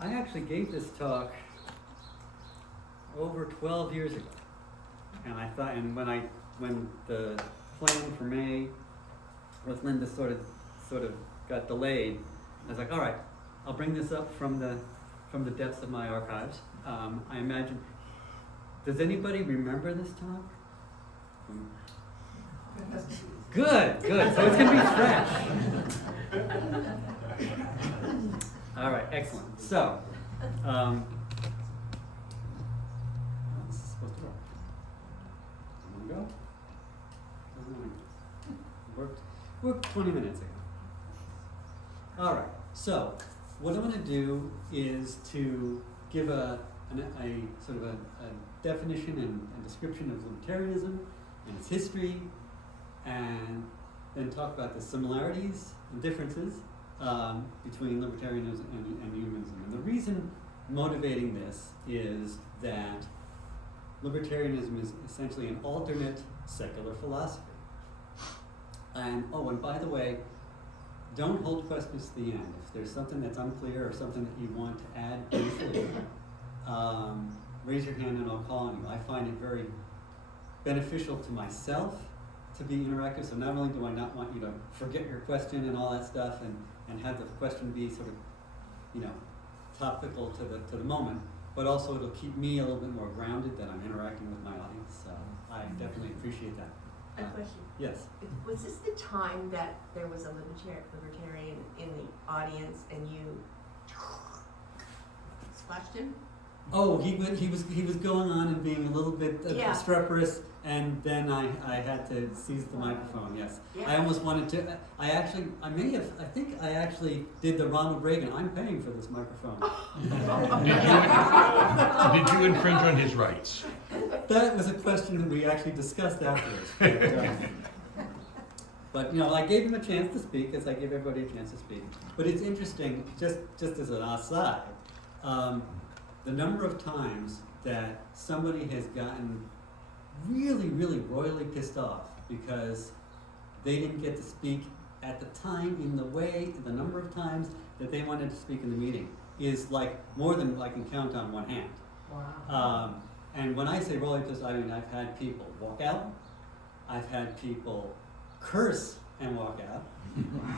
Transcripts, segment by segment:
I actually gave this talk over 12 years ago. And I thought, and when the plan for May with Linda sort of got delayed, I was like, all right, I'll bring this up from the depths of my archives. I imagine, does anybody remember this talk? Good. So it's gonna be fresh. All right, excellent. So, this is supposed to work. I'm gonna go. Worked 20 minutes ago. All right. So, what I'm going to do is to give a sort of a definition and description of libertarianism and its history, and then talk about the similarities and differences between libertarianism and humanism. And the reason motivating this is that libertarianism is essentially an alternate secular philosophy. And by the way, don't hold questions to the end. If there's something that's unclear or something that you want to add briefly, raise your hand and I'll call on you. I find it very beneficial to myself to be interactive, so not only do I not want you to forget your question and all that stuff and have the question be sort of, topical to the moment, but also it'll keep me a little bit more grounded that I'm interacting with my audience, so I definitely appreciate that. A question. Yes. Was this the time that there was a libertarian in the audience and you squashed him? Oh, he was going on and being a little bit obstreperous, and then I had to seize the microphone. Yes, yeah. I almost wanted to. I think I actually did the Ronald Reagan. I'm paying for this microphone. Did you infringe on his rights? That was a question that we actually discussed afterwards. But I gave him a chance to speak, as I give everybody a chance to speak. But it's interesting, just as an aside, the number of times that somebody has gotten really, really royally pissed off because they didn't get to speak at the time in the number of times that they wanted to speak in the meeting is like more than I can count on one hand. Wow. And when I say royally pissed, I mean I've had people walk out, I've had people curse and walk out,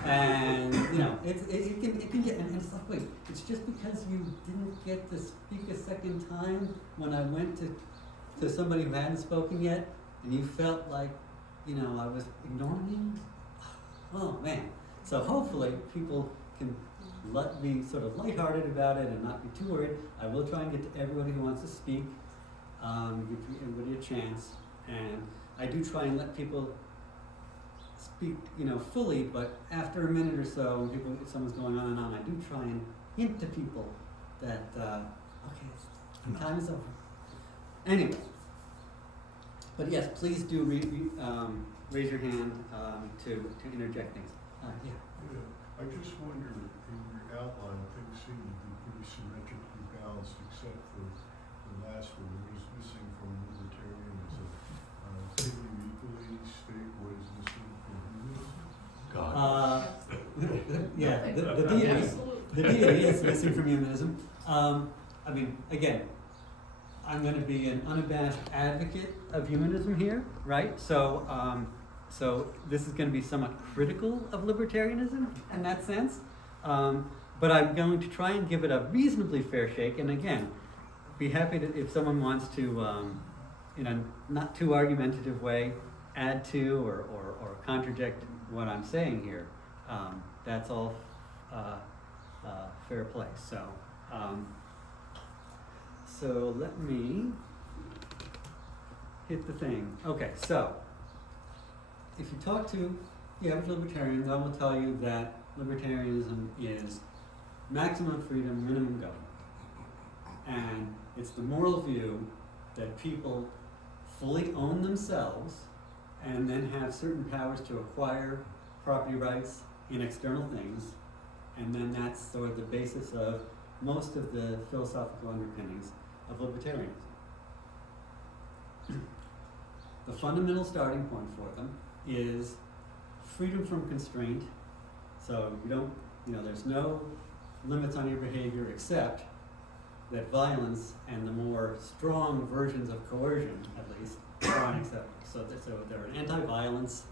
and it can get, and it's like, wait, it's just because you didn't get to speak a second time when I went to somebody who hadn't spoken yet, and you felt like I was ignoring you. Oh man! So hopefully people can be sort of lighthearted about it and not be too worried. I will try and get to everybody who wants to speak, give everybody a chance, and I do try and let people speak, fully, but after a minute or so, if someone's going on and on, I do try and hint to people that, okay, time is over. Anyway, but yes, please do raise your hand to interject things. Yeah. I just wondered, in your outline, things seem to be pretty symmetrically balanced, except for the last one. What is missing from libertarianism? Thinking equally state what is missing from humanism? God. Yeah, the deity is missing from humanism. I mean, again, I'm going to be an unabashed advocate of humanism here, right? So this is going to be somewhat critical of libertarianism in that sense. But I'm going to try and give it a reasonably fair shake. And again, be happy to, if someone wants to, in a not too argumentative way, add to or contradict what I'm saying here. That's all fair play. So let me hit the thing. Okay, so if you talk to the average libertarian, I will tell you that libertarianism is maximum freedom, minimum government. And it's the moral view that people fully own themselves and then have certain powers to acquire property rights in external things. And then that's sort of the basis of most of the philosophical underpinnings of libertarianism. The fundamental starting point for them is freedom from constraint. So you don't, there's no limits on your behavior except that violence and the more strong versions of coercion, at least, are unacceptable. So they're an anti-violence,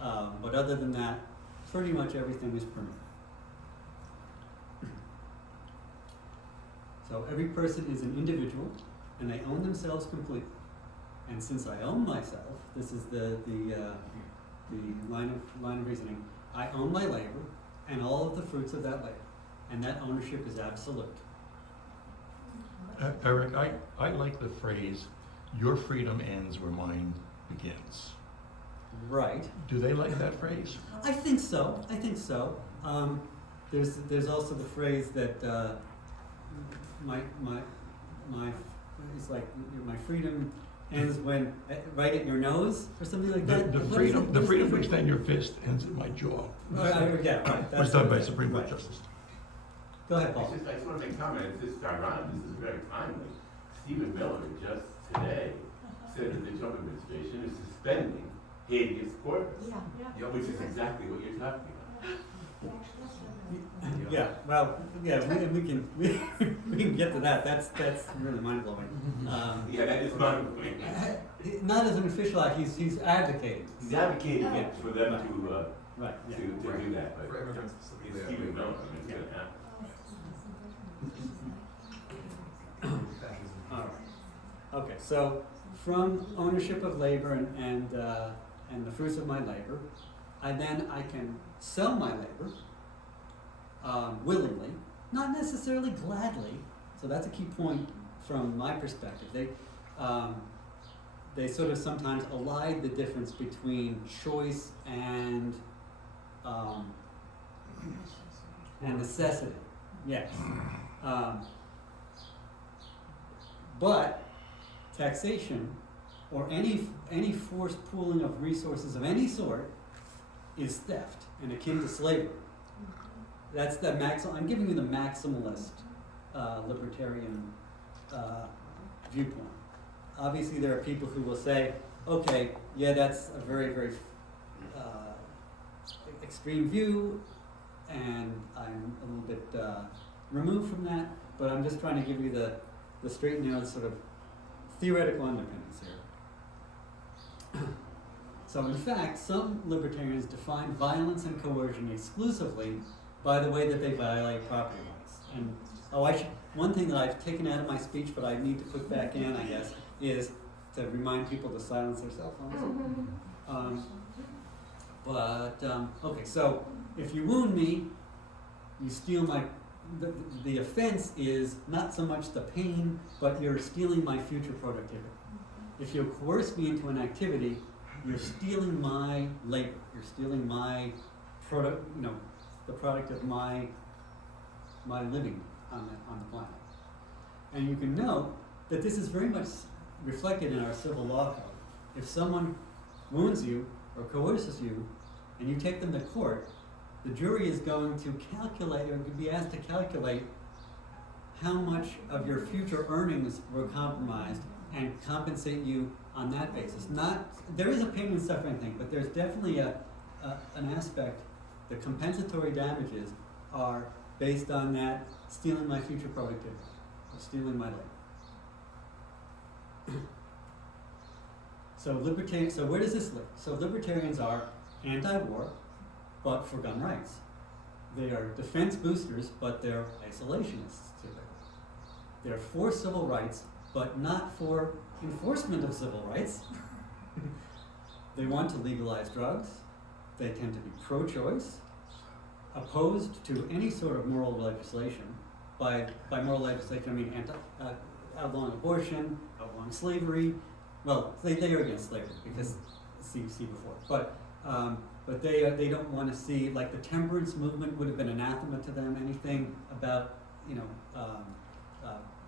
but other than that, pretty much everything is permitted. So every person is an individual, and they own themselves completely. And since I own myself, this is the line of reasoning. I own my labor and all of the fruits of that labor, and that ownership is absolute. Eric, I like the phrase, "Your freedom ends where mine begins." Right. Do they like that phrase? I think so. There's also the phrase that my it's like my freedom ends when right at your nose or something like that. The freedom to extend your fist ends at my jaw. Yeah, right. Was done by a okay, Supreme Court right. justice. Go ahead, Paul. I just want to make a comment. It's just ironic. This is very timely. Stephen Miller just today said that the Trump administration is suspending habeas corpus, which is exactly what you're talking about. Yeah, well, yeah, we can get to that. That's really mind blowing. Yeah, that is mind-blowing. Not as an official act. He's advocating. He's advocating Yeah. for them to Right. Yeah. to do that, but it's Stephen Miller. I mean, it's going to happen. All right. Okay. So from ownership of labor and the fruits of my labor, I can sell my labor willingly, not necessarily gladly. So that's a key point from my perspective. They sort of sometimes elide the difference between choice and necessity. Yes. But taxation or any forced pooling of resources of any sort is theft and akin to slavery. That's the I'm giving you the maximalist libertarian viewpoint. Obviously, there are people who will say, okay, yeah, that's a very, very extreme view, and I'm a little bit removed from that, but I'm just trying to give you the straight and narrow sort of theoretical underpinnings here. So in fact, some libertarians define violence and coercion exclusively by the way that they violate property rights. And one thing that I've taken out of my speech, but I need to put back in, I guess, is to remind people to silence their cell phones. Okay, so if you wound me, you steal the offense is not so much the pain, but you're stealing my future productivity. If you coerce me into an activity, you're stealing my labor. You're stealing my product, the product of my living on the planet. And you can note that this is very much reflected in our civil law code. If someone wounds you or coerces you, and you take them to court, the jury is going to calculate, or be asked to calculate, how much of your future earnings were compromised and compensate you on that basis. There is a pain and suffering thing, but there's definitely an aspect. The compensatory damages are based on that stealing my future productivity, or stealing my labor. So where does this live? So libertarians are anti-war, but for gun rights. They are defense boosters, but they're isolationists to it. They're for civil rights, but not for enforcement of civil rights. They want to legalize drugs. They tend to be pro-choice, opposed to any sort of moral legislation. By moral legislation, I mean outlawing abortion, outlawing slavery. Well, they are against slavery because see before. But they don't want to see, like, the temperance movement would have been anathema to them. Anything about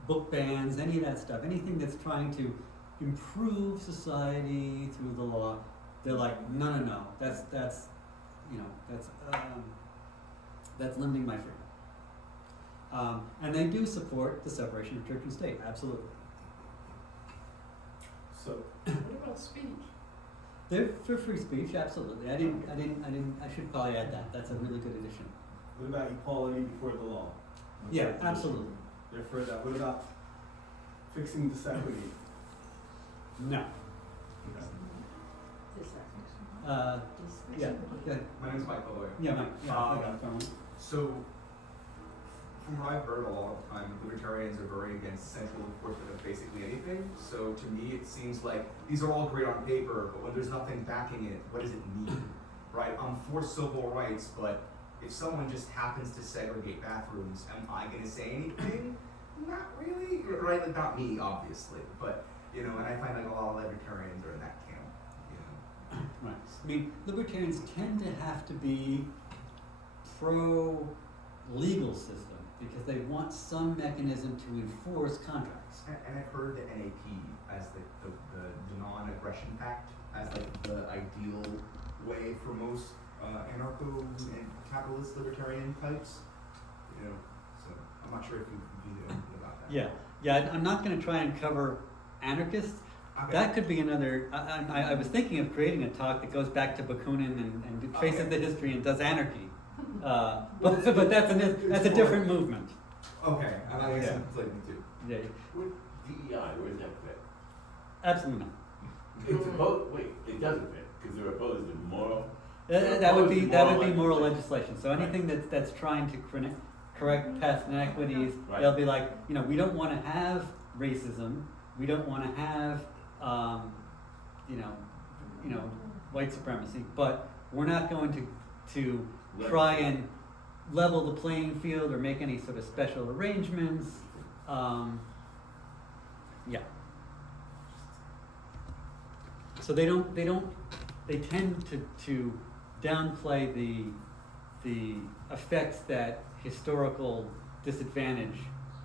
book bans, any of that stuff, anything that's trying to improve society through the law, they're like, no, that's limiting my freedom. And they do support the separation of church and state, absolutely. So, what about speech? They're for free speech, absolutely. I should probably add that. That's a really good addition. What about equality before the law? Yeah, absolutely. They're for that. What about fixing disequity? No. Yeah, okay. My name's Michael Lawyer. Yeah, Mike, yeah, I got it, phone. So, from what I've heard a lot of the time, libertarians are very against central enforcement of basically anything. So to me, it seems like these are all great on paper, but when there's nothing backing it, what does it mean? Right? I'm for civil rights, but if someone just happens to segregate bathrooms, am I going to say anything? Not really, right? Like not me, obviously, but you know, and I find like a lot of libertarians are in that camp. You know, Right. I mean, libertarians tend to have to be pro-legal system because they want some mechanism to enforce contracts. and I've heard the NAP as the non-aggression pact as like the ideal way for most anarcho and capitalist libertarian types. You know, so I'm not sure if you know anything about that. Yeah, I'm not going to try and cover anarchists. Okay. That could be another. I was thinking of creating a talk that goes back to Bakunin and traces the history and does anarchy. But that's a different movement. Okay, and I guess Yeah. I'm conflating the two. Yeah, What DEI, where does that fit? absolutely not. It's opposed, wait, it doesn't fit, because they're opposed to moral. That would be Opposed to moral moral legislation. So anything that's trying to correct past inequities, Right. they'll be like, we don't want to have racism. We don't want to have, white supremacy. But we're not going to try and level the playing field or make any sort of special arrangements. Yeah. So they tend to downplay the effects that historical disadvantage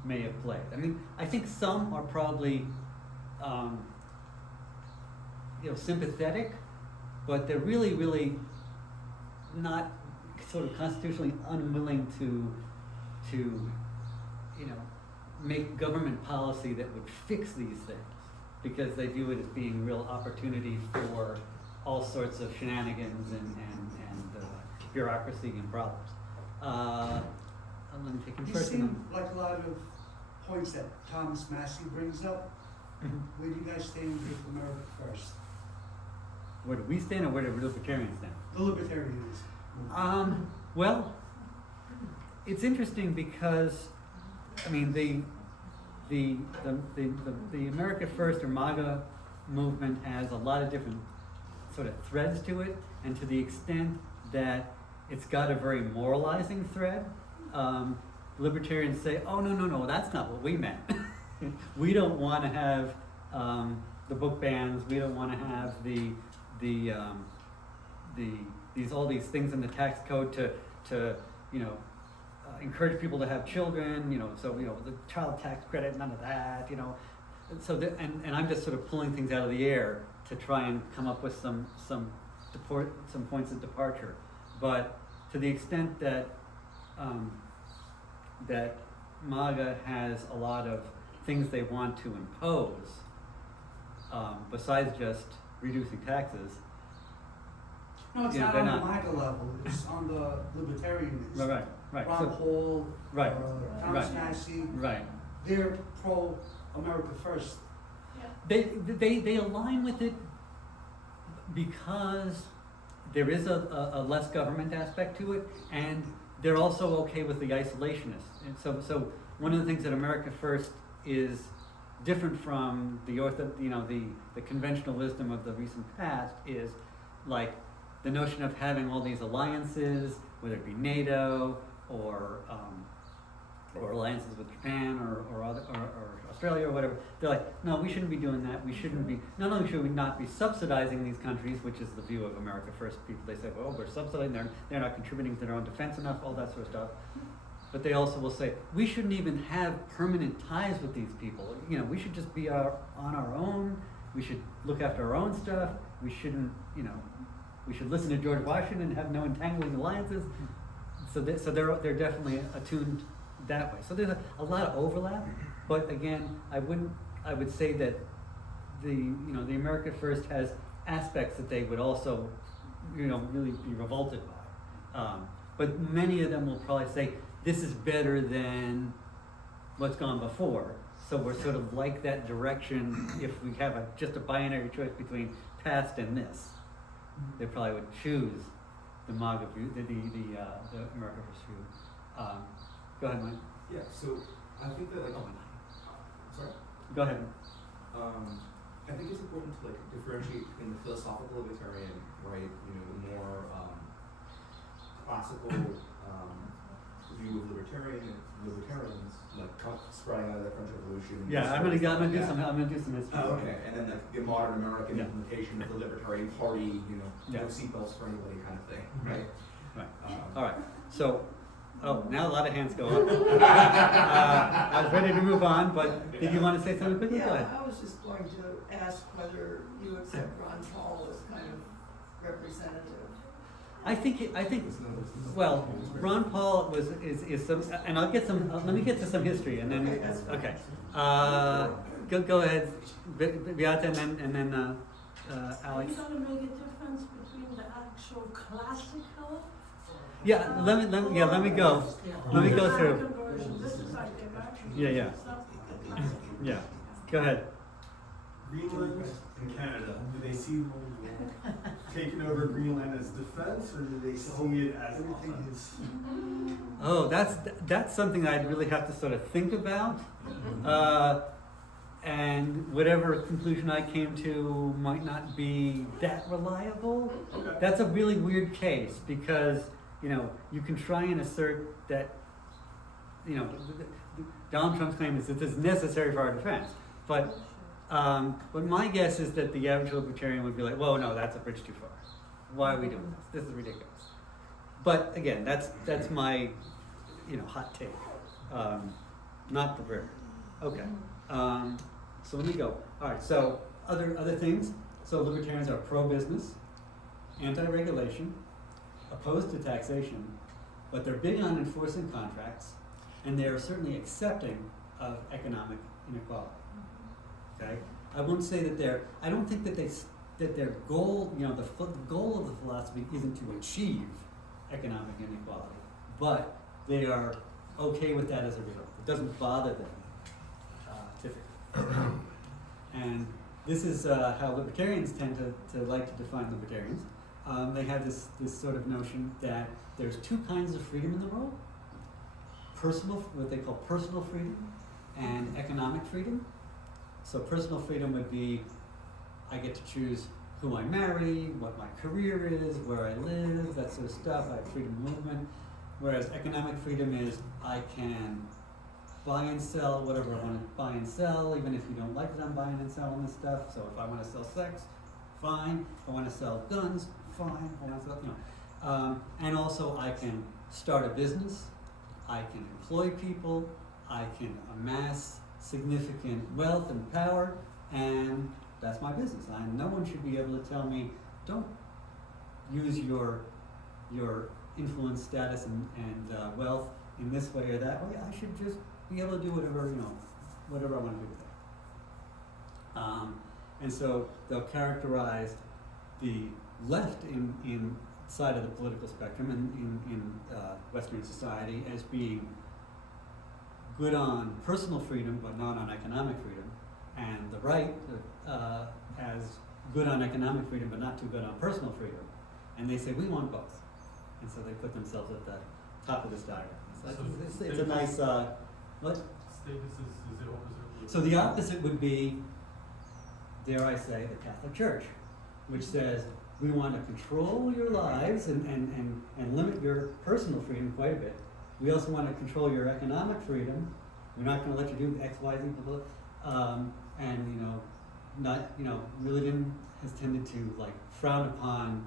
may have played. I mean, I think some are probably sympathetic, but they're really not sort of constitutionally unwilling to make government policy that would fix these things, because they view it as being real opportunity for all sorts of shenanigans and bureaucracy and problems. Let me take him These first. seem like a lot of points that Thomas Massey brings up. Where do you guys stand with America First? Where do we stand, or where do libertarians stand? The libertarians. Well, it's interesting because, I mean, the America First or MAGA movement has a lot of different sort of threads to it, and to the extent that it's got a very moralizing thread, libertarians say, oh, no, that's not what we meant. We don't want to have the book bans. We don't want to have all these things in the tax code to encourage people to have children. The child tax credit, none of that. So and I'm just sort of pulling things out of the air to try and come up with some points of departure. But to the extent that that MAGA has a lot of things they want to impose, besides just reducing taxes. No, it's not on the MAGA level. It's on the libertarianism. Right. Ron Paul, Right. Thomas Right. Massey. Right. They're pro America First. They align with it because there is a less government aspect to it, and they're also okay with the isolationists. And so one of the things that America First is different from the conventional wisdom of the recent past is like the notion of having all these alliances, whether it be NATO or alliances with Japan or Australia or whatever. They're like, no, we shouldn't be doing that. We shouldn't be. Not only should we not be subsidizing these countries, which is the view of America First people. They say, well, we're subsidizing. They're not contributing to their own defense enough. All that sort of stuff. But they also will say, we shouldn't even have permanent ties with these people. We should just be on our own. We should look after our own stuff. We shouldn't, we should listen to George Washington and have no entangling alliances. So they're definitely attuned that way. So there's a lot of overlap. But again, I would say that the America First has aspects that they would also, really be revolted by. But many of them will probably say, this is better than what's gone before. So we're sort of like that direction if we have just a binary choice between past and this. They probably would choose the MAGA view, the America First view. Go ahead, Mike. Yeah, so I think that sorry? Go ahead. I think it's important to differentiate between the philosophical libertarian, right, the more classical view of libertarians, sprouting out of the French Revolution. Yeah, I'm gonna do some history. Oh, okay, and then the modern American Yeah. implementation of the Libertarian Party, Yeah. no seatbelts for anybody kind of thing, right? Right. All right. So, now a lot of hands go up. I was ready to move on, but did you want to say something quickly? Go ahead. Yeah, I was just going to ask whether you accept Ron Paul as kind of representative. I think. Well, Ron Paul is some, and I'll get some. Let me get to some history, and then okay. Go ahead, Beata, and then Alex. Are you going to make a difference between the actual classical? Yeah, let me go. Let me go through. This is like the American Yeah. Yeah. Go ahead. Greenland and Canada, do they see taking over Greenland as defense, or do they see it as offense? Oh, that's something I'd really have to sort of think about. And whatever conclusion I came to might not be that reliable. Okay. That's a really weird case because, you can try and assert that, Donald Trump's claim is that this is necessary for our defense. But my guess is that the average libertarian would be like, whoa, no, that's a bridge too far. Why are we doing this? This is ridiculous. But again, that's my, hot take. Not prepared. Okay. So let me go. All right. So other things. So libertarians are pro-business, anti-regulation, opposed to taxation, but they're big on enforcing contracts, and they are certainly accepting of economic inequality. Okay. I won't say that I don't think that their goal, the goal of the philosophy isn't to achieve economic inequality, but they are okay with that as a result. It doesn't bother them. Typically. And this is how libertarians tend to like to define libertarians. They have this sort of notion that there's two kinds of freedom in the world: what they call personal freedom and economic freedom. So personal freedom would be, I get to choose who I marry, what my career is, where I live, that sort of stuff. I have freedom of movement. Whereas economic freedom is, I can buy and sell whatever I want to buy and sell, even if you don't like that I'm buying and selling this stuff. So if I want to sell sex, fine. If I want to sell guns, fine. If I want to sell, and also I can start a business. I can employ people. I can amass significant wealth and power, and that's my business. No one should be able to tell me, don't use your influence, status, and wealth in this way or that way. I should just be able to do whatever I want to do with it. And so they'll characterize the left in side of the political spectrum in Western society as being good on personal freedom but not on economic freedom, and the right as good on economic freedom but not too good on personal freedom. And they say we want both, and so they put themselves at the top of this diagram. So it's a nice what? Status is the opposite. So the opposite would be, dare I say, the Catholic Church, which says we want to control your lives and limit your personal freedom quite a bit. We also want to control your economic freedom. We're not going to let you do X, Y, Z, blah, blah. And religion has tended to frown upon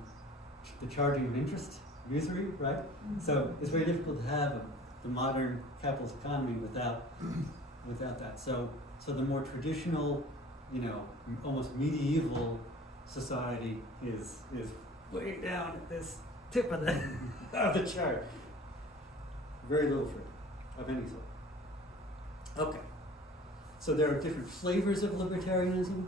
the charging of interest, usury, right? Mm-hmm. So it's very difficult to have the modern capitalist economy without that. So the more traditional, almost medieval society is way down at this tip of the chart. Very little freedom of any sort. Okay. So there are different flavors of libertarianism.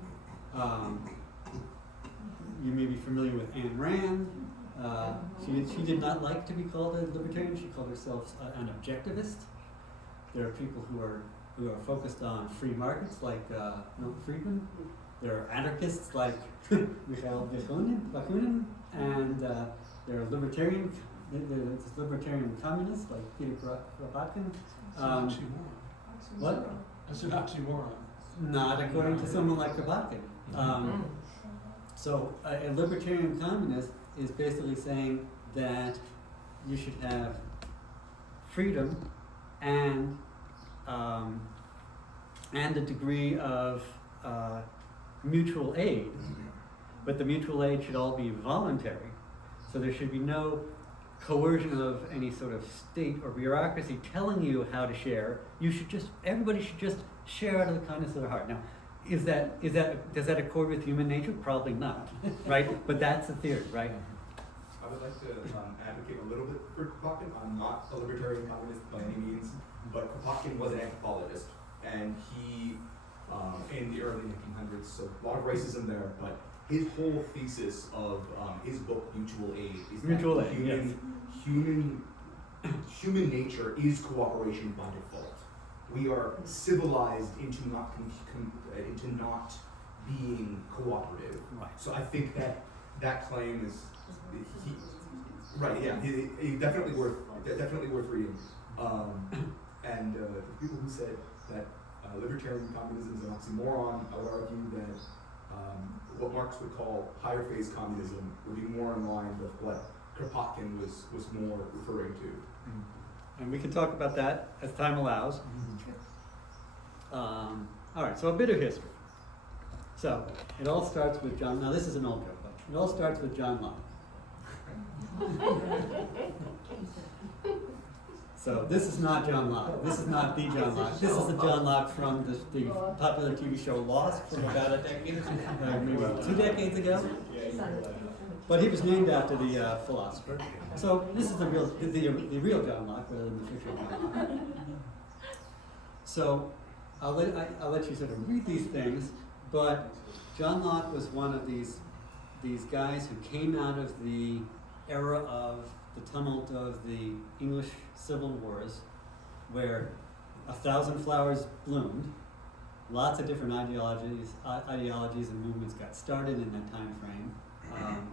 You may be familiar with Ayn Rand. She did not like to be called a libertarian. She called herself an objectivist. There are people who are who are focused on free markets like Milton Friedman. There are anarchists like Mikhail Bakunin, and there are libertarian communists like Peter Kropotkin. What? That's an oxymoron. Not according to someone like Kropotkin. So a libertarian communist is basically saying that you should have freedom and a degree of mutual aid, but the mutual aid should all be voluntary. So there should be no coercion of any sort of state or bureaucracy telling you how to share. Everybody should just share out of the kindness of their heart. Now, does that accord with human nature? Probably not, right? But that's the theory, right? I would like to advocate a little bit for Kropotkin. I'm not a libertarian communist by any means, but Kropotkin was an anthropologist, and he, in the early 1900s, so a lot of racism there, but his whole thesis of his book, Mutual Aid, is that human nature is cooperation by default. We are civilized into not being cooperative. Right. So I think that claim is he definitely worth reading. And the people who said that libertarian communism is an oxymoron, I would argue that what Marx would call higher phase communism would be more in line with what Kropotkin was more referring to. And we can talk about that as time allows. All right, so a bit of history. So it all starts with John. Now this is an old joke, but it all starts with John Locke. So this is not John Locke. This is not the John Locke. This is the John Locke from the popular TV show Lost from about a decade, maybe 2 decades ago. But he was named after the philosopher. So this is the real John Locke rather than the fictional John Locke. So I'll let you sort of read these things, but John Locke was one of these guys who came out of the era of the tumult of the English Civil Wars, where 1,000 flowers bloomed. Lots of different ideologies and movements got started in that time frame,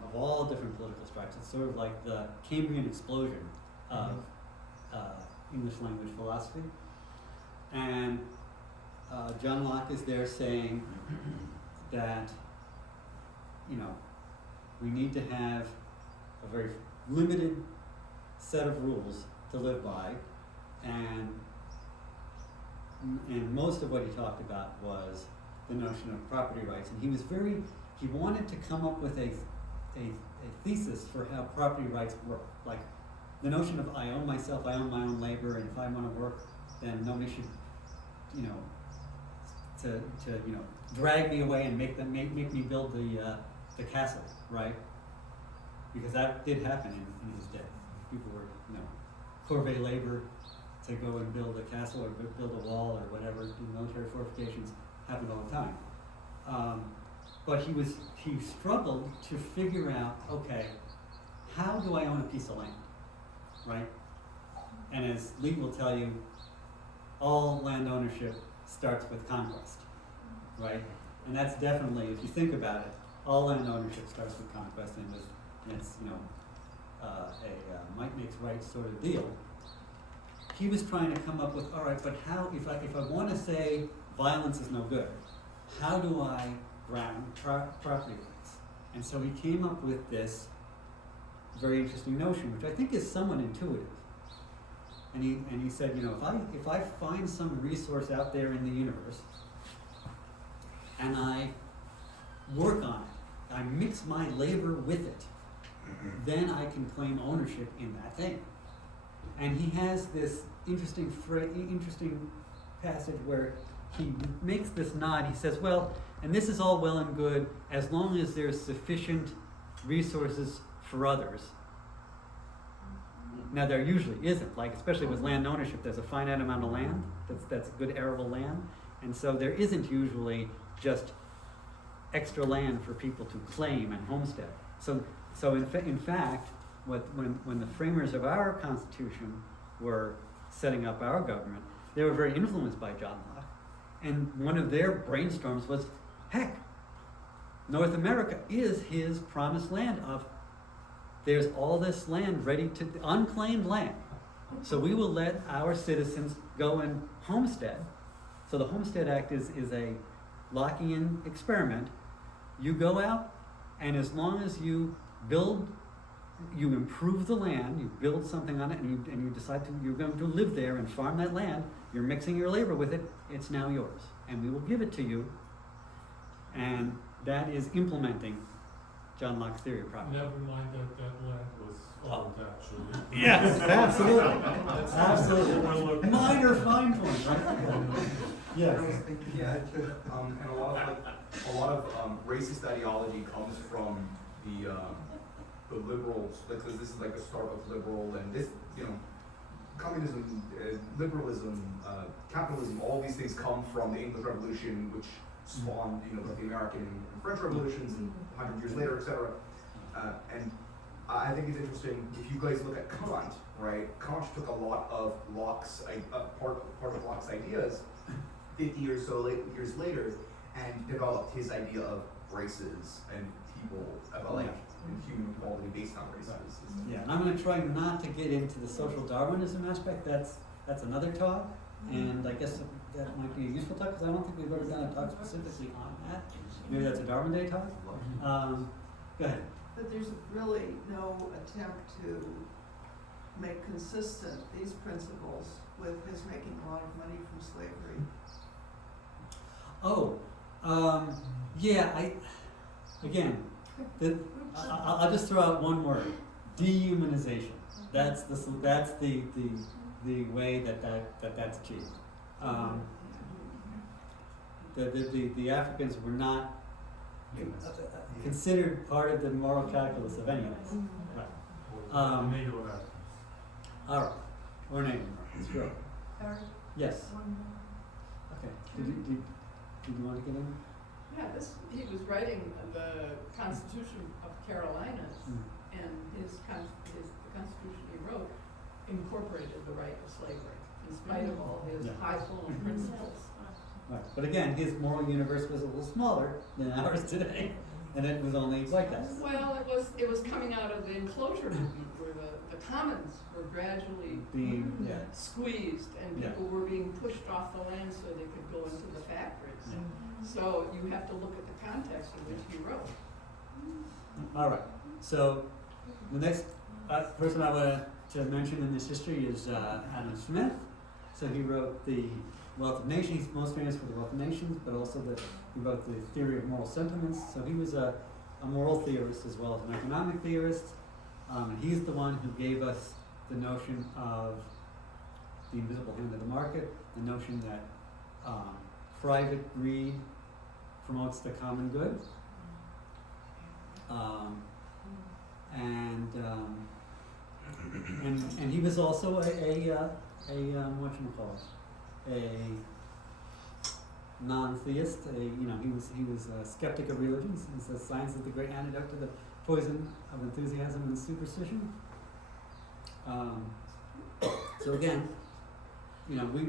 of all different political stripes. It's sort of like the Cambrian explosion of English language philosophy. And John Locke is there saying that, we need to have a very limited set of rules to live by, and most of what he talked about was the notion of property rights. And he wanted to come up with a thesis for how property rights work. Like the notion of I own myself, I own my own labor, and if I want to work, then nobody should, drag me away and make me build the castle, right? Because that did happen in his day. People were, corvée labor to go and build a castle or build a wall or whatever. Military fortifications happened all the time. But he struggled to figure out, okay, how do I own a piece of land, right? And as Lee will tell you, all land ownership starts with conquest, right? And that's definitely, if you think about it, all land ownership starts with conquest, and it's a might makes right sort of deal. He was trying to come up with, all right, but how, if I want to say violence is no good, how do I ground property rights? And so he came up with this very interesting notion, which I think is somewhat intuitive. And he said, if I find some resource out there in the universe and I work on it, I mix my labor with it, then I can claim ownership in that thing. And he has this interesting passage where he makes this nod. He says, well, and this is all well and good as long as there's sufficient resources for others. Now there usually isn't, like especially with land ownership, there's a finite amount of land that's good arable land, and so there isn't usually just extra land for people to claim and homestead. So in fact, when the framers of our Constitution were setting up our government, they were very influenced by John Locke, and one of their brainstorms was, heck, North America is his promised land of, there's all this land ready to, unclaimed land. So we will let our citizens go and homestead. So the Homestead Act is a Lockean experiment. You go out, and as long as you build, you improve the land, you build something on it, and you decide you're going to live there and farm that land, you're mixing your labor with it, it's now yours. And we will give it to you. And that is implementing John Locke's theory of property. Never mind that land was owned actually. Yes, absolutely. That's Absolutely. overlooked. Minor fine point, right? Yes. Yeah, and a lot of racist ideology comes from the liberals, because this is like the start of liberal, and this, communism, liberalism, capitalism, all these things come from the English Revolution, which spawned, the American and French revolutions, and 100 years later, etc. And I think it's interesting, if you guys look at Kant, right? Kant took a lot of Locke's, part of Locke's ideas 50 years later, and developed his idea of races and people, about human equality based on races. Yeah, and I'm going to try not to get into the social Darwinism aspect. That's another talk, and I guess that might be a useful talk, because I don't think we've ever done a talk specifically on that. Maybe that's a Darwin Day talk. Go ahead. But there's really no attempt to make consistent these principles with his making a lot of money from slavery. Oh, yeah. I'll just throw out one word: dehumanization. That's the way that's achieved. The Africans were not considered part of the moral calculus of any of this. Right. Native Americans. All right. Or Native Americans, sure. Eric, Yes. one more. Okay. Did you want to get in? Yeah, he was writing the Constitution of Carolinas, and the Constitution he wrote incorporated the right of slavery, in spite of all his highfalutin principles. Right. But again, his moral universe was a little smaller than ours today, and it was only like that. Well, it was coming out of the enclosure movement, where the commons were gradually Being squeezed, and people were being pushed off the land so they could go into the factories. So you have to look at the context in which he wrote. All right. So the next person I want to mention in this history is Adam Smith. So he wrote the Wealth of Nations. He's most famous for the Wealth of Nations, but also he wrote the Theory of Moral Sentiments. So he was a moral theorist as well as an economic theorist. And he's the one who gave us the notion of the invisible hand of the market, the notion that private greed promotes the common good. And he was also a non-theist. He was a skeptic of religions. He says science is the great antidote to the poison of enthusiasm and superstition. So again,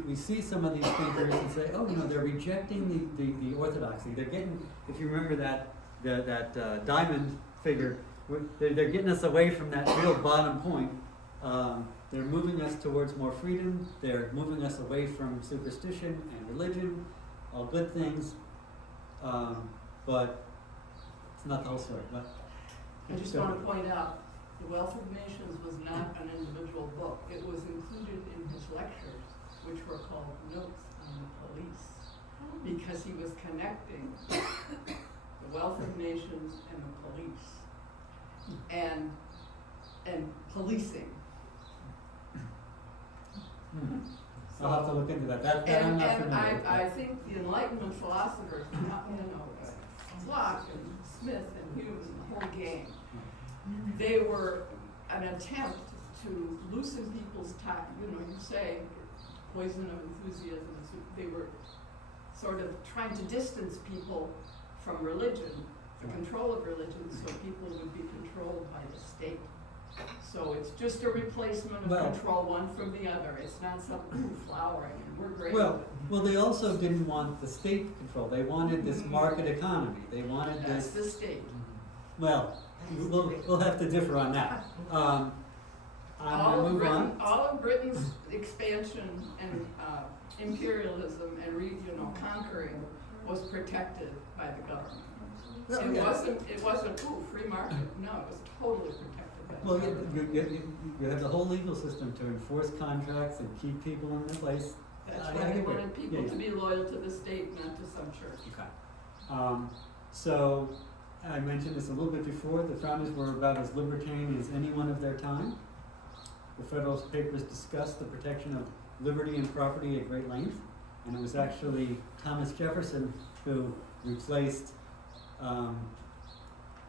we see some of these thinkers and say, they're rejecting the orthodoxy. They're getting, if you remember that diamond figure, they're getting us away from that real bottom point. They're moving us towards more freedom. They're moving us away from superstition and religion, all good things, but it's not the whole story. But I just want to point out, The Wealth of Nations was not an individual book. It was included in his lectures, which were called Notes on the Police, because he was connecting the Wealth of Nations and the police, and policing. I'll have to look into that. That I'm not familiar with. I think the Enlightenment philosophers, Locke and Smith and Hume and the whole gang, they were an attempt to loosen people's time. You say poison of enthusiasm. They were sort of trying to distance people from religion, the control of religion, so people would be controlled by the state. So it's just a replacement of Well- control one from the other. It's not some flowering and we're great. Well, they also didn't want the state control. They wanted this market economy. They wanted That's this. the state. Well, we'll have to differ on that. I'm gonna move on. All of Britain's expansion and imperialism and conquering was protected by the government. Well, It yeah. wasn't free market. No, it was totally protected by the Well, government. you have the whole legal system to enforce contracts and keep people in their place. That's I why they agree. wanted people Yeah, to be loyal to the state, not to some church. Okay. So, I mentioned this a little bit before, the founders were about as libertarian as anyone of their time. The Federalist Papers discussed the protection of liberty and property at great length, and it was actually Thomas Jefferson who replaced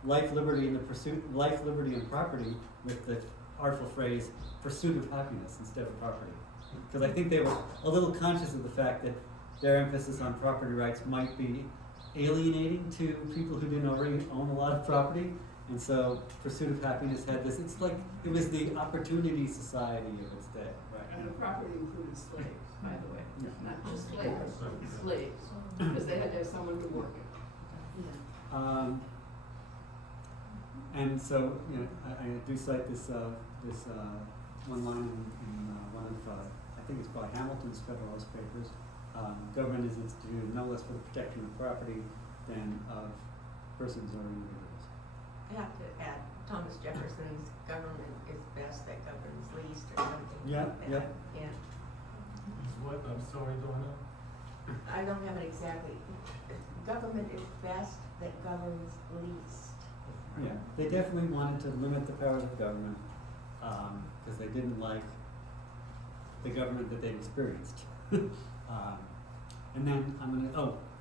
life, liberty, and property with the artful phrase, pursuit of happiness instead of property. Because I think they were a little conscious of the fact that their emphasis on property rights might be alienating to people who didn't already own a lot of property. And so pursuit of happiness had this, it's like, it was the opportunity society of its day. And the property included slaves, by the way, Yeah. not just slaves, slaves, because they had to have someone to work it. And so, I do cite this one line in one of, I think it's by Hamilton's Federalist Papers. Government is instituted no less for the protection of property than of persons or individuals. I have to add, Thomas Jefferson's government is best that governs least or something Yeah, like that. yeah. Yeah. Is what, I'm sorry, Donna? I don't have it exactly. Government is best that governs least. Yeah, they definitely wanted to limit the powers of government, because they didn't like the government that they'd experienced. And then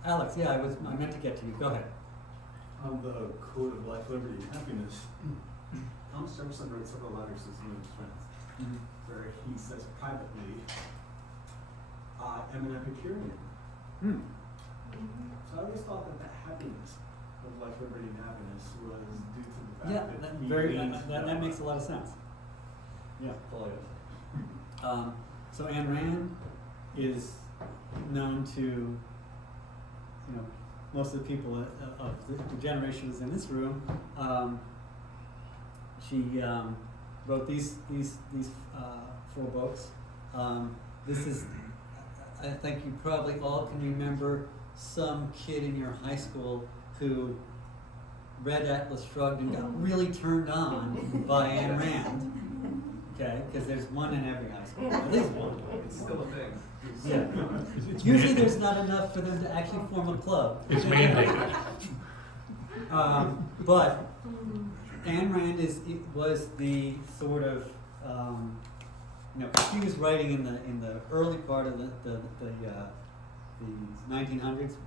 Alex, yeah, I meant to get to you, go ahead. On the code of life, liberty, and happiness, Thomas Jefferson wrote several letters to some of his friends, where he says privately, I am an Epicurean. Hmm. So I always thought that the happiness of life, liberty, and happiness was due to the fact Yeah, that that makes a lot of sense. Yeah. So Ayn Rand is known to, most of the people of the generations in this room. She wrote these 4 books. This is, I think you probably all can remember some kid in your high school who read Atlas Shrugged and got really turned on by Ayn Rand. Okay, because there's one in every high school, at least one. It's still a thing. Yeah. Usually there's not enough for them to actually form a club. It's mandated. But Ayn Rand was the sort of, she was writing in the early part of the 1900s,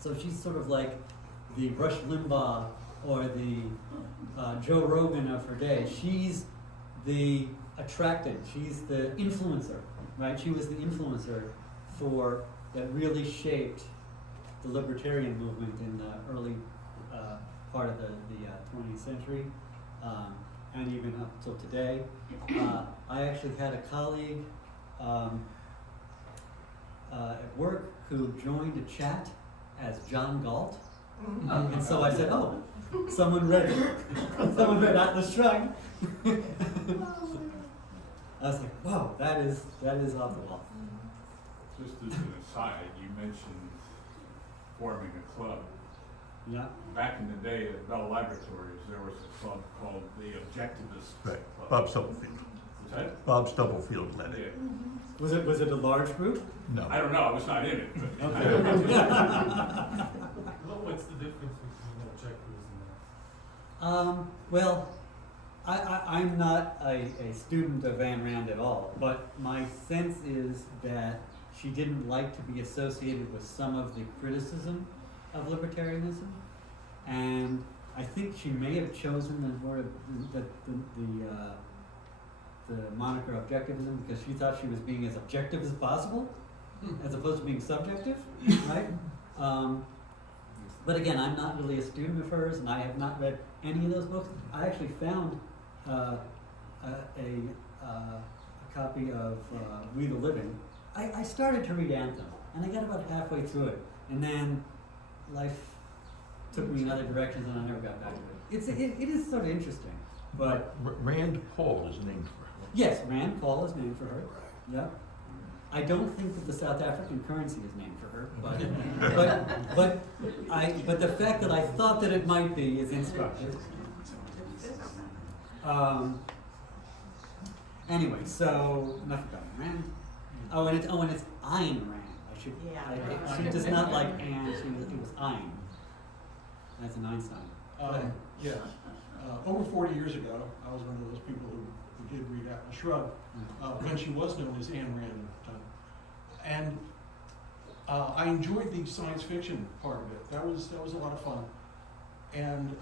so she's sort of like the Rush Limbaugh or the Joe Rogan of her day. She's the attractant. She's the influencer, right? She was the influencer that really shaped the libertarian movement in the early part of the 20th century, and even up till today. I actually had a colleague at work who joined a chat as John Galt, and so I said, "Oh, someone read Atlas Shrugged." I was like, "Whoa, that is off the wall." Just as an aside, you mentioned forming a club. Yeah. Back in the day at Bell Laboratories, there was a club called the Objectivist Right, Club. Bob Stubblefield. Was that? Bob Stubblefield led Yeah. it. Was it a large group? No. I don't know, I was not in it, but. Okay. Well, what's the difference between objectives and that? Well, I'm not a student of Ayn Rand at all, but my sense is that she didn't like to be associated with some of the criticism of libertarianism, and I think she may have chosen the word the moniker objectivism because she thought she was being as objective as possible, as opposed to being subjective, right? But again, I'm not really a student of hers, and I have not read any of those books. I actually found a copy of We the Living. I started to read Anthem, and I got about halfway through it, and then life took me in other directions, and I never got back to it. It is sort of interesting, but Rand Paul is named for her. yes, Rand Paul is named for her. Yep. I don't think that the South African currency is named for her, but the fact that I thought that it might be is instructive. Anyway, so enough about Rand. Oh, and it's Ayn Rand. She does not like Anne. It was Ayn. That's an Einstein. Yeah. Over 40 years ago, I was one of those people who did read Atlas Shrugged, when she was known as Ayn Rand at the time. And I enjoyed the science fiction part of it. That was a lot of fun. And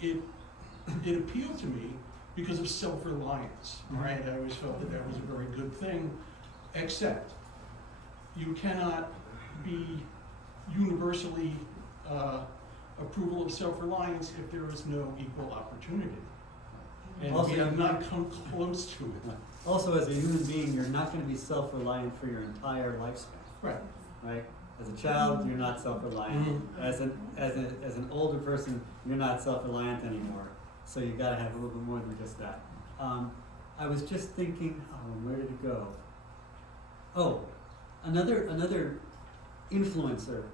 it appealed to me because of self-reliance, right? I always felt that was a very good thing, except you cannot be universally approval of self-reliance if there is no equal opportunity. And Also, we have not come close to it. Also, as a human being, you're not going to be self-reliant for your entire lifespan. Right. Right? As a child, you're not self-reliant. As an older person, you're not self-reliant anymore. So you got to have a little bit more than just that. I was just thinking, where did it go? Oh, another influencer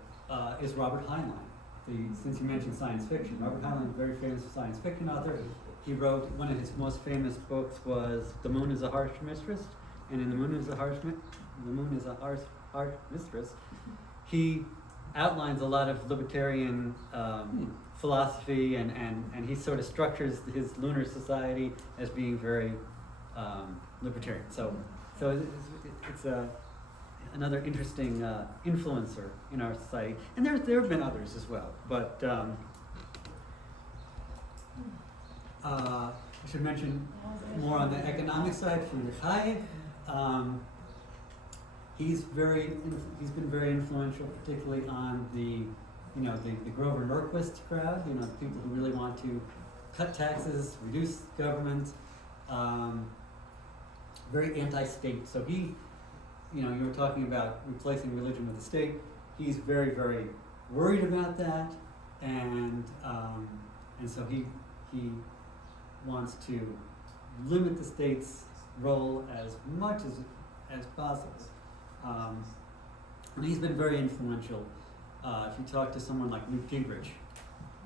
is Robert Heinlein. Since you mentioned science fiction, Robert Heinlein, very famous science fiction author. He wrote, one of his most famous books was The Moon is a Harsh Mistress, and in The Moon is a Harsh Mistress, he outlines a lot of libertarian philosophy, and he sort of structures his lunar society as being very libertarian. So it's another interesting influencer in our society, and there have been others as well, but I should mention more on the economic side. Friedrich Hayek, he's been very influential, particularly on the Grover Norquist crowd. The people who really want to cut taxes, reduce government, very anti-state. So you were talking about replacing religion with the state. He's very, very worried about that, and so he wants to limit the state's role as much as possible. And he's been very influential. If you talk to someone like Newt Gingrich,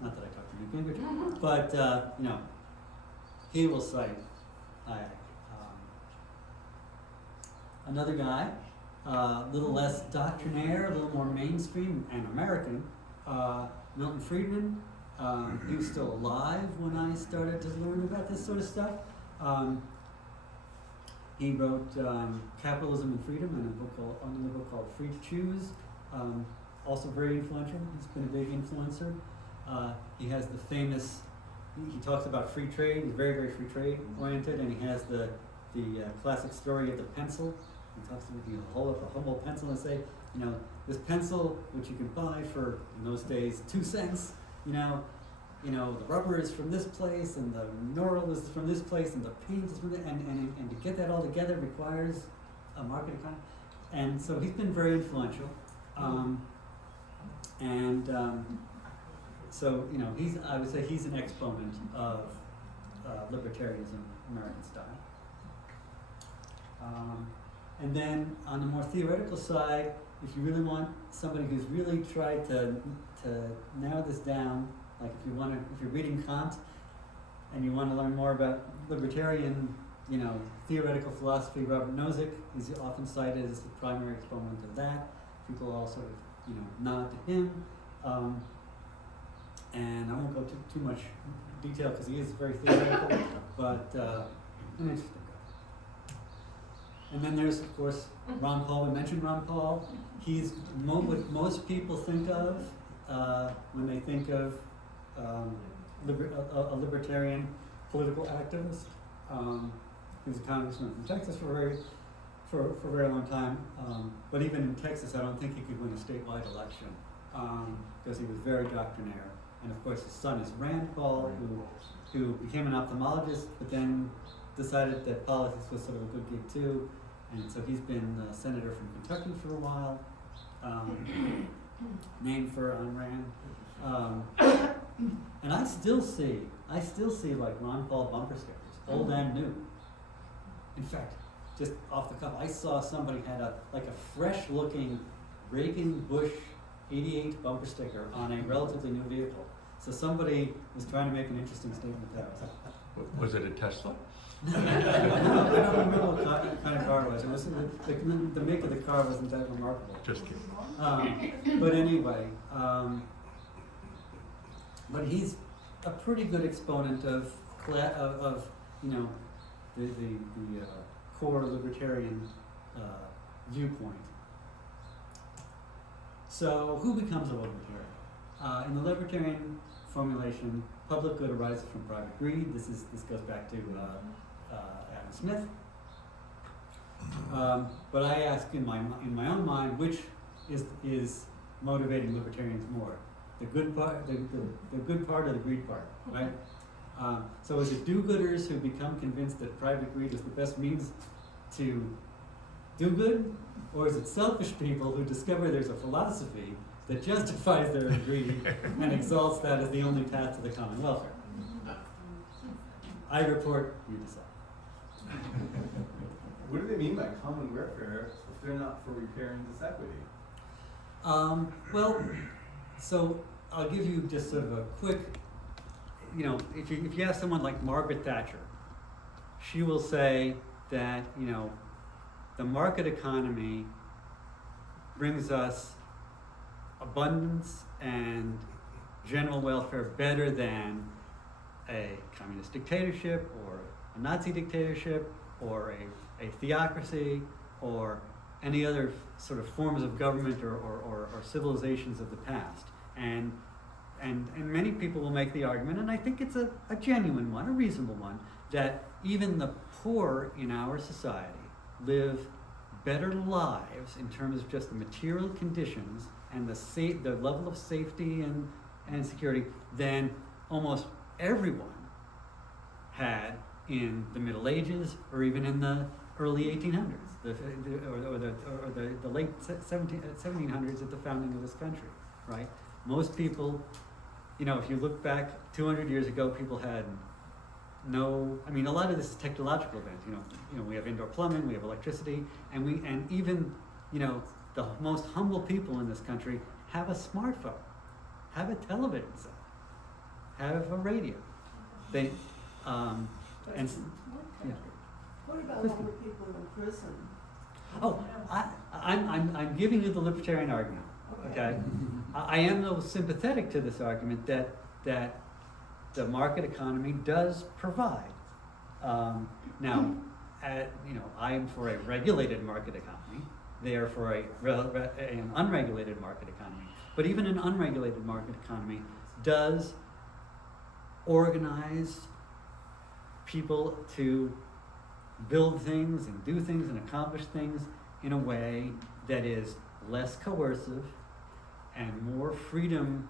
not that I talked to Newt Gingrich, but he will cite Hayek. Another guy, a little less doctrinaire, a little more mainstream and American, Milton Friedman. He was still alive when I started to learn about this sort of stuff. He wrote Capitalism and Freedom in a book called Free to Choose. Also very influential. He's been a big influencer. He has the famous. He talks about free trade. He's very, very free trade oriented, and he has the classic story of the pencil. He talks about you hold up a humble pencil and say, this pencil, which you can buy for in those days 2 cents. The rubber is from this place, and the knurl is from this place, and the paint is from there, and to get that all together requires a market economy. And so he's been very influential. So I would say he's an exponent of libertarianism, American style. And then on the more theoretical side, if you really want somebody who's really tried to narrow this down, like if you're reading Kant and you want to learn more about libertarian, theoretical philosophy, Robert Nozick is often cited as the primary exponent of that. People all sort of, nod to him. And I won't go too much detail because he is very theoretical, but an interesting guy. And then there's, of course, Ron Paul. We mentioned Ron Paul. He's what most people think of when they think of a libertarian political activist. He was a congressman from Texas for a very long time. But even in Texas, I don't think he could win a statewide election because he was very doctrinaire. And of course, his son is Rand Paul, who became an ophthalmologist, but then decided that politics was sort of a good gig too. And so he's been senator from Kentucky for a while, named for Ayn Rand. And I still see like Ron Paul bumper stickers, old and new. In fact, just off the cuff, I saw somebody had a fresh looking Reagan Bush 88 bumper sticker on a relatively new vehicle. So somebody was trying to make an interesting statement there. Was it a Tesla? No, I don't remember what kind of car it was. It wasn't the make of the car wasn't that remarkable. Just kidding. But anyway, but he's a pretty good exponent of you know the core libertarian viewpoint. So who becomes a libertarian? In the libertarian formulation, public good arises from private greed. This goes back to Adam Smith. But I ask in my own mind, which is motivating libertarians more? The good part, the good part, or the greed part, right? So is it do-gooders who become convinced that private greed is the best means to do good, or is it selfish people who discover there's a philosophy that justifies their greed and exalts that as the only path to the common welfare? I report, you decide. What do they mean by common welfare if they're not for repairing this equity? Well, so I'll give you just sort of a quick, you know, if you ask someone like Margaret Thatcher, she will say that, you know, the market economy brings us abundance and general welfare better than a communist dictatorship or a Nazi dictatorship or a theocracy or any other sort of forms of government or civilizations of the past. And many people will make the argument, and I think it's a genuine one, a reasonable one, that even the poor in our society live better lives in terms of just the material conditions and the level of safety and security than almost everyone had in the Middle Ages or even in the early 1800s, or the late 1700s at the founding of this country, right? Most people, you know, if you look back 200 years ago, people had no, I mean, a lot of this is technological advance. You know, we have indoor plumbing, we have electricity, and even, you know, the most humble people in this country have a smartphone, have a television set, have a radio. They, and yeah. What about all the people in prison? Oh, I'm giving you the libertarian argument. Okay, I am though sympathetic to this argument that the market economy does provide. Now, you know, I am for a regulated market economy. They are for an unregulated market economy. But even an unregulated market economy does organize people to build things and do things and accomplish things in a way that is less coercive and more freedom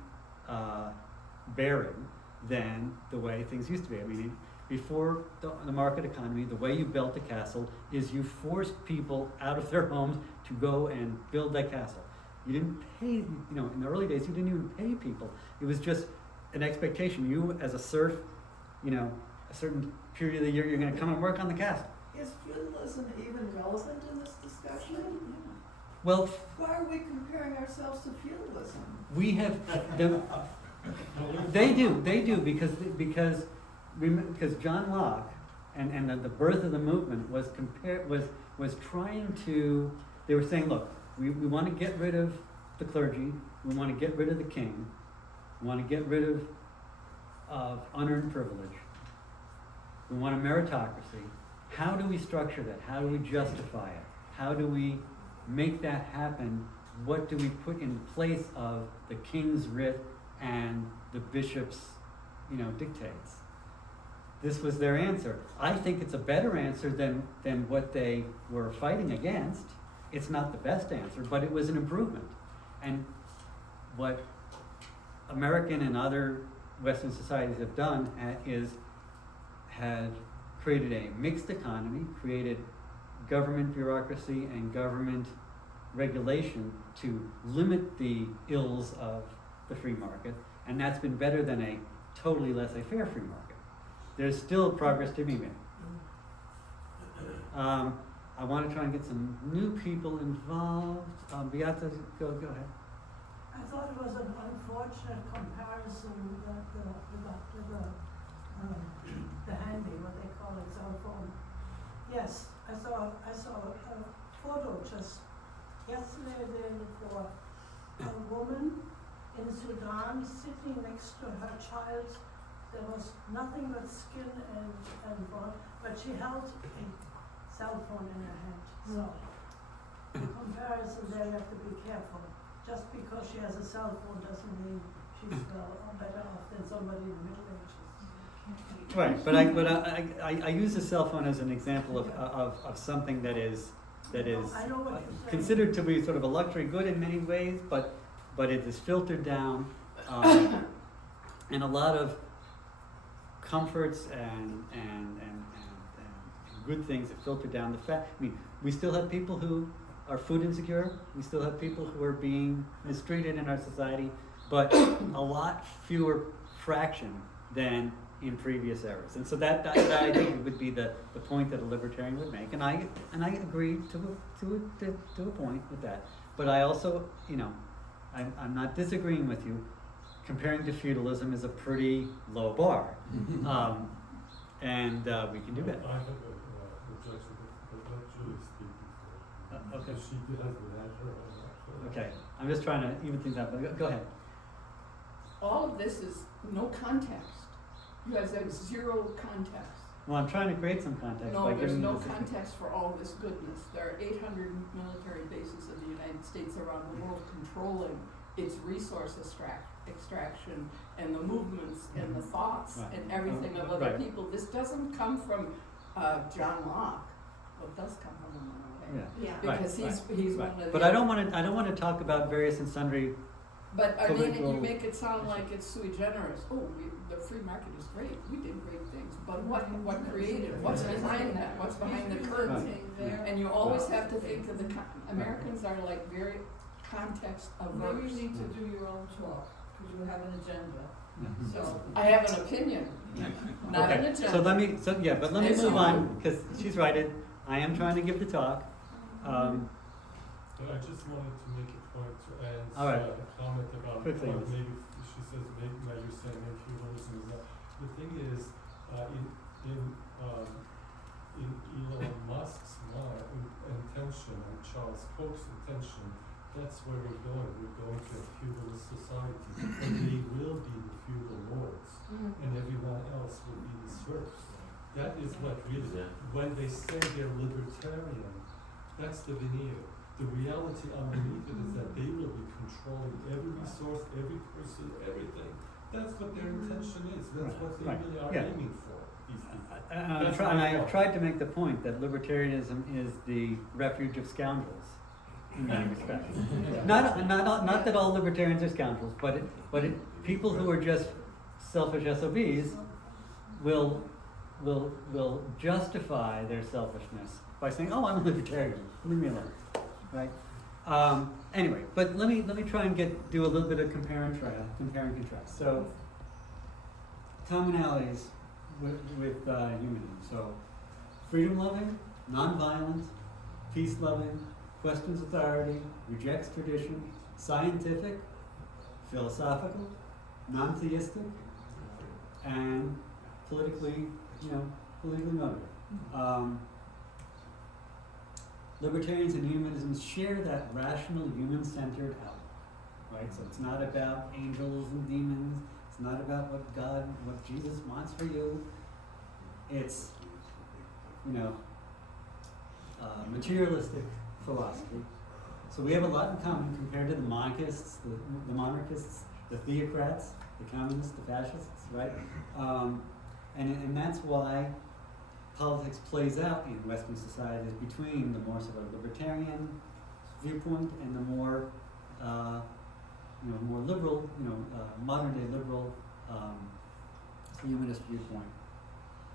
bearing than the way things used to be. I mean, before the market economy, the way you built a castle is you forced people out of their homes to go and build that castle. You didn't pay, you know, in the early days, you didn't even pay people. It was just an expectation. You, as a serf, you know, a certain period of the year, you're going to come and work on the castle. Is feudalism even relevant in this discussion? Well, why are we comparing ourselves to feudalism? we have, they do, because John Locke and the birth of the movement was trying to, they were saying, look, we want to get rid of the clergy, we want to get rid of the king, we want to get rid of unearned privilege, we want a meritocracy. How do we structure that? How do we justify it? How do we make that happen? What do we put in place of the king's writ and the bishop's, you know, dictates? This was their answer. I think it's a better answer than what they were fighting against. It's not the best answer, but it was an improvement. And what American and other Western societies have done have created a mixed economy, created government bureaucracy and government regulation to limit the ills of the free market, and that's been better than a totally laissez-faire free market. There's still progress to be made. I want to try and get some new people involved. Beata, go ahead. I thought it was an unfortunate comparison that the handy, what they call it, cell phone. Yes, I saw a photo just yesterday or the day before, a woman in Sudan sitting next to her child. There was nothing but skin and bone, but she held a cell phone in her hand. So, in comparison there, you have to be careful. Just because she has a cell phone doesn't mean she's better off than somebody in the Middle Ages. Right, but I use the cell phone as an example of something that is I know what you're saying. considered to be sort of a luxury good in many ways, but it is filtered down, and a lot of comforts and good things that filter down the fact. I mean, we still have people who are food insecure. We still have people who are being mistreated in our society, but a lot fewer fraction than in previous eras. And so that I think would be the point that a libertarian would make. And I agree to a point with that. But I also, I'm not disagreeing with you. Comparing to feudalism is a pretty low bar. And we can do that. I have a objection, but let Julie speak before. Okay. She has the answer. Okay, I'm just trying to even things out, but go ahead. All of this is no context. You have zero context. Well, I'm trying to create some context No, by there's giving you no the system. context for all this goodness. There are 800 military bases of the United States around the world controlling its resource extraction and the movements and the thoughts Right. and everything of other Right. people. This doesn't come from John Locke. Well, it does come from him in a way. Yeah. Yeah. Because Right, he's right. one of the. But I don't want to talk about various and sundry. But I mean, political you make it sound like it's sui generis. Oh, the free market is great. We did great things. But what created? What's behind that? What's behind the curtain? Right. And you always have to think of Americans are like very context averse. Maybe you need to do your own talk, because you have an agenda. So, I have an opinion, not an Okay, agenda. so let me It's move fine. on, because she's right, I am trying to give the talk. But I just wanted to make a point to All right. answer a comment about Quickly, what yes. maybe she says maybe now you're saying maybe feudalism is not. The thing is, in Elon Musk's intention and Charles Koch's intention, that's where we're going. We're going to a feudalist society, and they will be the feudal lords, and everyone else will be the serfs. That is what really, when they say they're libertarian, that's the veneer. The reality underneath it is that they will be controlling every resource, every person, everything. That's what their intention is. That's what they Right. really are Yeah. aiming for, these people. And I have tried to make the point that libertarianism is the refuge of scoundrels, in many respects. Not that all libertarians are scoundrels, but people who are just selfish SOBs will justify their selfishness by saying, "Oh, I'm a libertarian. Leave me alone." Right? Anyway, but let me try and do a little bit of compare and contrast. So, commonalities with humanism. So, freedom-loving, non-violent, peace-loving, questions authority, rejects tradition, scientific, philosophical, non-theistic, and politically motivated. Libertarians and humanism share that rational, human-centered outlook, right? So it's not about angels and demons. It's not about what Jesus wants for you. It's, materialistic philosophy. So we have a lot in common compared to the monarchists, the monarchists, the theocrats, the communists, the fascists, right? And that's why politics plays out in Western societies between the more sort of libertarian viewpoint and the more more liberal, modern day liberal humanist viewpoint.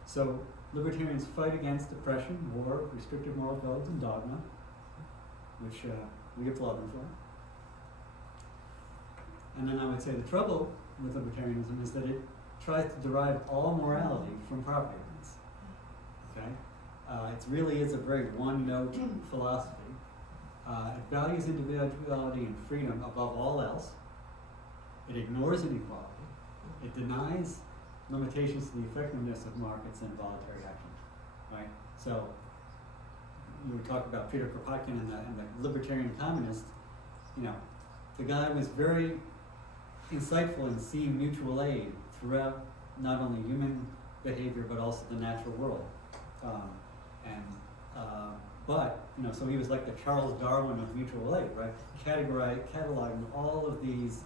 So libertarians fight against oppression, war, restrictive moral codes, and dogma, which we applaud them for. And then I would say the trouble with libertarianism is that it tries to derive all morality from property rights. Okay? It really is a very one-note philosophy. It values individuality and freedom above all else. It ignores inequality. It denies limitations to the effectiveness of markets and voluntary action. Right? So you were talking about Peter Kropotkin and the libertarian communist. The guy was very insightful in seeing mutual aid throughout not only human behavior but also the natural world. So he was like the Charles Darwin of mutual aid, right? Cataloging all of these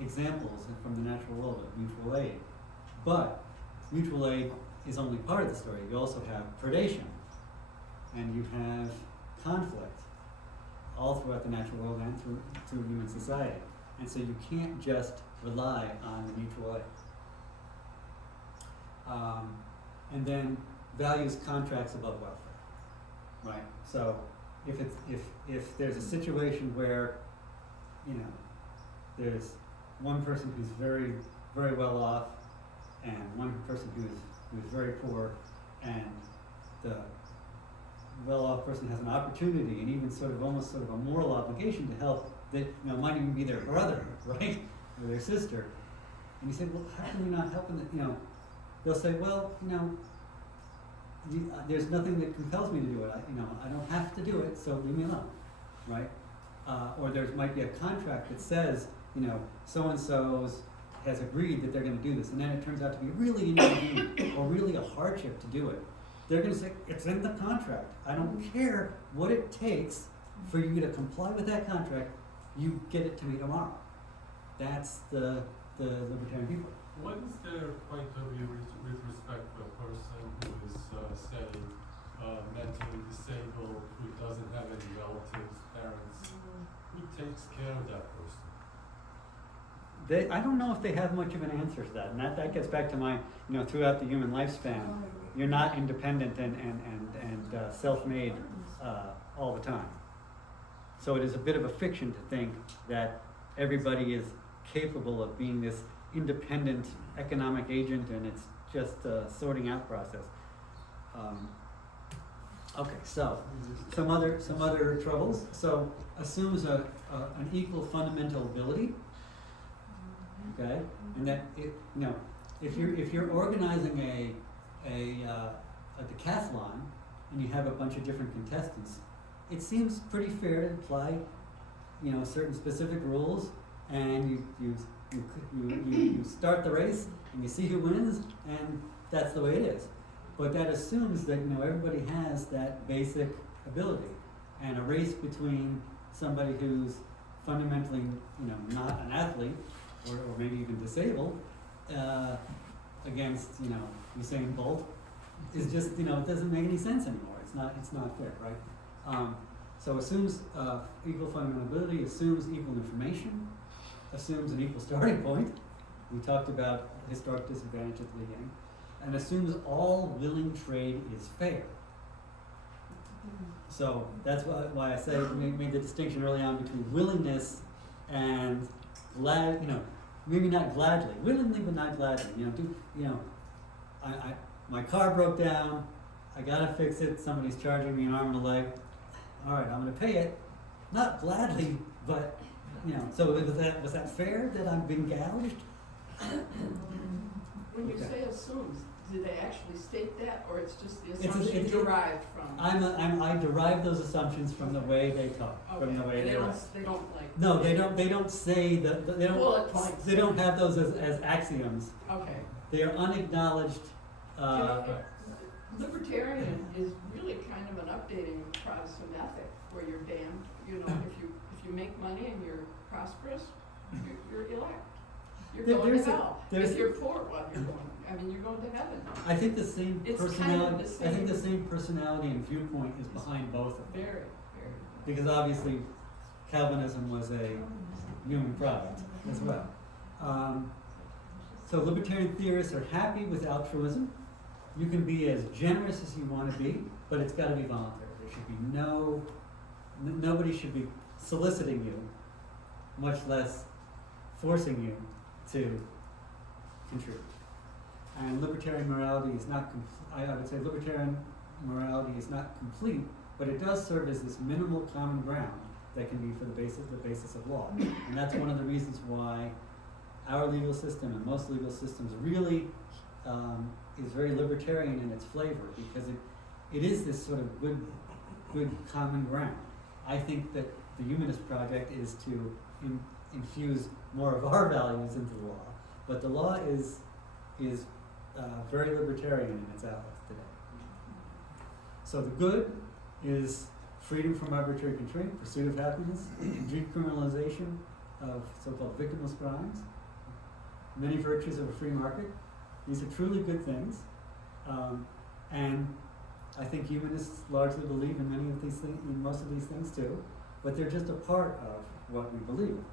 examples from the natural world of mutual aid. But mutual aid is only part of the story. You also have predation, and you have conflict all throughout the natural world and through human society. And so you can't just rely on the mutual aid. And then values contracts above welfare, right? So if there's a situation where, there's one person who's very, very well off and one person who's very poor, and the well-off person has an opportunity and even almost sort of a moral obligation to help that might even be their brother, right, or their sister, and you say, well, how can we not help them? They'll say, well, there's nothing that compels me to do it. I don't have to do it, so leave me alone, right? Or there might be a contract that says, so and so's has agreed that they're going to do this, and then it turns out to be really inconvenient or really a hardship to do it. They're going to say, it's in the contract. I don't care what it takes for you to comply with that contract. You get it to me tomorrow. That's the libertarian people. What is their point of view with respect to a person who is, say, mentally disabled, who doesn't have any relatives, parents? Who takes care of that person? I don't know if they have much of an answer to that, and that gets back to my, throughout the human lifespan, you're not independent and self-made all the time. So it is a bit of a fiction to think that everybody is capable of being this independent economic agent, and it's just a sorting out process. Okay, so some other troubles. So assumes an equal fundamental ability. Okay, and that if you're organizing a decathlon and you have a bunch of different contestants, it seems pretty fair to apply certain specific rules, and you start the race and you see who wins, and that's the way it is. But that assumes that everybody has that basic ability, and a race between somebody who's fundamentally not an athlete or maybe even disabled against Usain Bolt is just it doesn't make any sense anymore. It's not fair, right? So assumes equal fundamental ability, assumes equal information, assumes an equal starting point. We talked about historic disadvantage at the beginning, and assumes all willing trade is fair. So that's why I say made the distinction early on between willingness and maybe not gladly, willingly but not gladly. My car broke down. I gotta fix it. Somebody's charging me an arm and a leg. All right, I'm gonna pay it, not gladly, but So was that fair that I'm being gouged? When you say assumes, do they actually state that, or it's just the assumption derived from? I derive those assumptions from the way they talk, from the way they write. They don't like. No, they don't say that. They don't. Bullet points. They don't have those as axioms. Okay. They are unacknowledged. Libertarian is really kind of an updating of Protestant ethic, where you're damned. If you make money and you're prosperous, you're elect. You're going to hell. If you're poor, you're going to heaven. I think the same It's personality. kind of the same. I think the same personality and viewpoint is behind both of them. Very, very. Because obviously, Calvinism was a human product as well. So libertarian theorists are happy with altruism. You can be as generous as you want to be, but it's got to be voluntary. There should be nobody should be soliciting you, much less forcing you to contribute. And libertarian morality is not, I would say libertarian morality is not complete, but it does serve as this minimal common ground that can be for the basis of law. And that's one of the reasons why our legal system and most legal systems really is very libertarian in its flavor, because it is this sort of good common ground. I think that the Humanist project is to infuse more of our values into the law, but the law is very libertarian in its outlets today. So the good is freedom from arbitrary constraint, pursuit of happiness, decriminalization of so-called victimless crimes, many virtues of a free market. These are truly good things, and I think humanists largely believe in many of these things, in most of these things too, but they're just a part of what we believe in.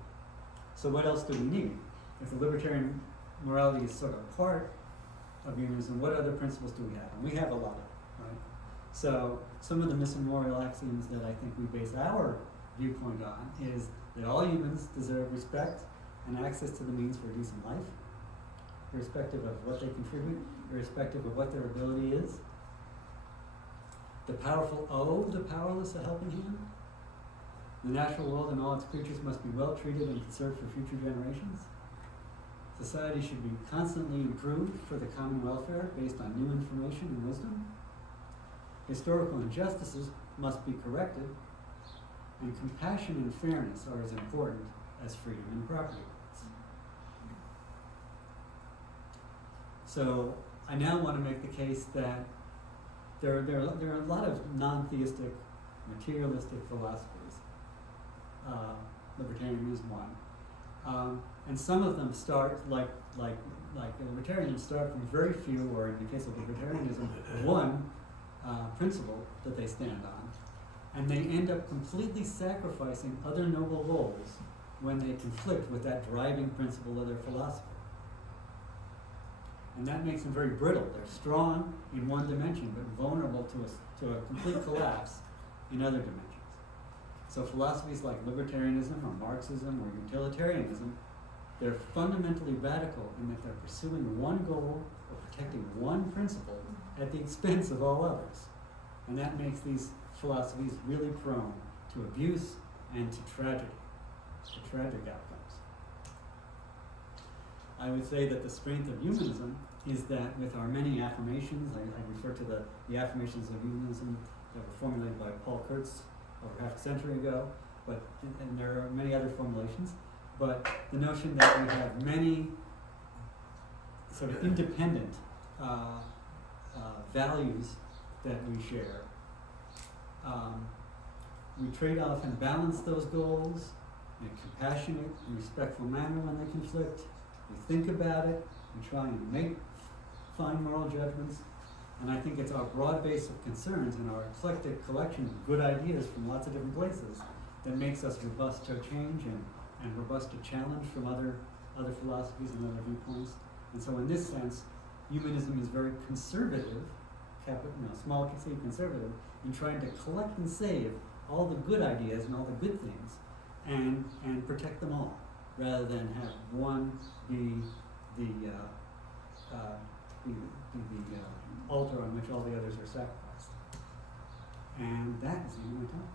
So what else do we need? If the libertarian morality is sort of part of humanism, what other principles do we have? And we have a lot of them, right? So some of the missing moral axioms that I think we base our viewpoint on is that all humans deserve respect and access to the means for a decent life, irrespective of what they contribute, irrespective of what their ability is. The powerful owe the powerless a helping hand. The natural world and all its creatures must be well treated and conserved for future generations. Society should be constantly improved for the common welfare based on new information and wisdom. Historical injustices must be corrected, and compassion and fairness are as important as freedom and property rights. So I now want to make the case that there are a lot of non-theistic, materialistic philosophies. Libertarianism is one. And some of them start like libertarians start from very few, or in the case of libertarianism, one principle that they stand on, and they end up completely sacrificing other noble goals when they conflict with that driving principle of their philosophy. And that makes them very brittle. They're strong in one dimension, but vulnerable to a complete collapse in other dimensions. So philosophies like libertarianism or Marxism or utilitarianism, they're fundamentally radical in that they're pursuing one goal or protecting one principle at the expense of all others. And that makes these philosophies really prone to abuse and to tragedy, to tragic outcomes. I would say that the strength of humanism is that with our many affirmations, I refer to the affirmations of humanism that were formulated by Paul Kurtz over half a century ago, and there are many other formulations, but the notion that we have many sort of independent values that we share. We trade off and balance those goals in a compassionate and respectful manner when they conflict. We think about it, we try and find moral judgments, and I think it's our broad base of concerns and our eclectic collection of good ideas from lots of different places that makes us robust to change and robust to challenge from other philosophies and other viewpoints. And so in this sense, humanism is very conservative, small c conservative, in trying to collect and save all the good ideas and all the good things and protect them all, rather than have one be the altar on which all the others are sacrificed. And that is the end of my time.